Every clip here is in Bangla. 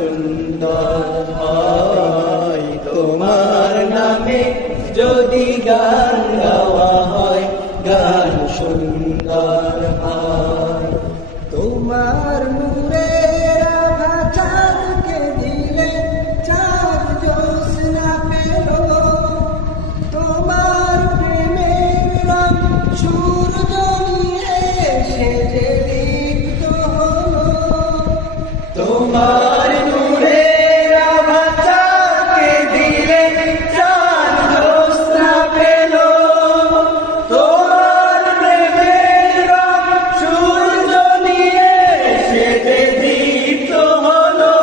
সুন্দর হয়, তোমার নামে যদি গান গাওয়া হয়, গান সুন্দর হয়। তোমার নূরের আভা চাঁদকে দিলে চাঁদ জ্যোৎস্না পেল, তোমার প্রেমের রং সূর্য নিয়ে সেজে দীপ্ত হলো। তোমার নূরের আভা চাঁদকে দিলে চাঁদ জ্যোৎস্না পেল, তোমার প্রেমের রং সূর্য নিয়ে সেজে দীপ্ত হলো।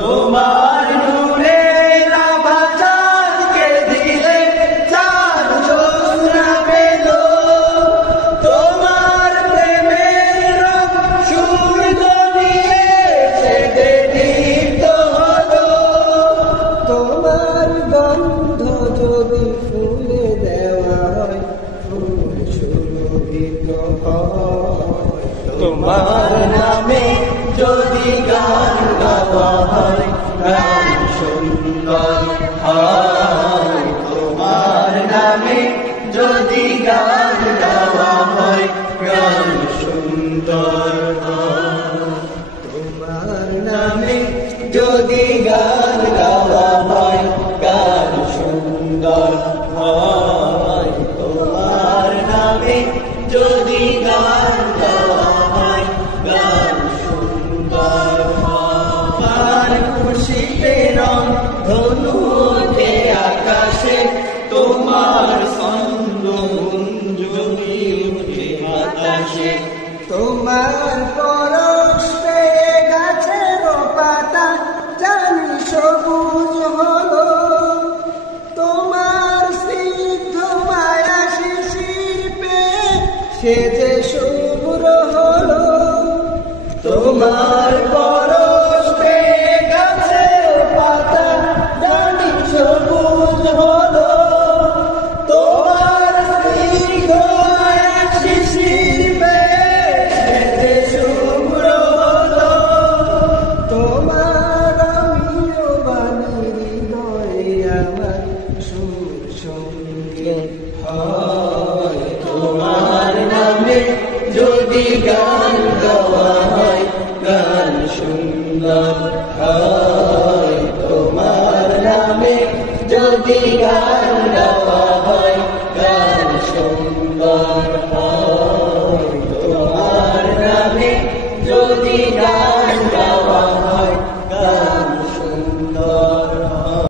তোমার নূরের আভা চাঁদকে দিলে চাঁদ জ্যোৎস্না পেল, তোমার প্রেমের রং সূর্য নিয়ে সেজে দীপ্ত হলো। তোমার গন্ধ যদি ফুলে দেওয়া হয়, ফুল সুরভিত হয়। তোমার নামে যদি গান গাওয়া হয়, গান সুন্দর হয়। তোমার নামে যদি গান গাওয়া হয়, গান সুন্দর হয়। তোমার নামে যদি গান গাওয়া হয়, গান সুন্দর হয়। তোমার নামে যদি গান গাওয়া হয়, গান সুন্দর হয়। খুশিতে রং ধনু ওঠে আকাশে, তোমার ছন্দ গুঞ্জরি ওঠে বাতাসে। তোমার পরশ পেয়ে গাছের পাতা জানি সবুজ হলো, তোমার স্নিগ্ধ মায়া শিশির পেয়ে সে যে শুভ্র হলো। তোমার পরশ পেয়ে গাছের পাতা জানি সবুজ হলো, তোমার স্নিগ্ধ মায়া শিশির পেয়ে সে যে শুভ্র হলো। তোমার আমিও বাণী হৃদয়ে আমার সুর সঙ্গীত হয়। তোমার নামে যদি গান গাওয়া হয়, গান সুন্দর হয়। তোমার নামে যদি গান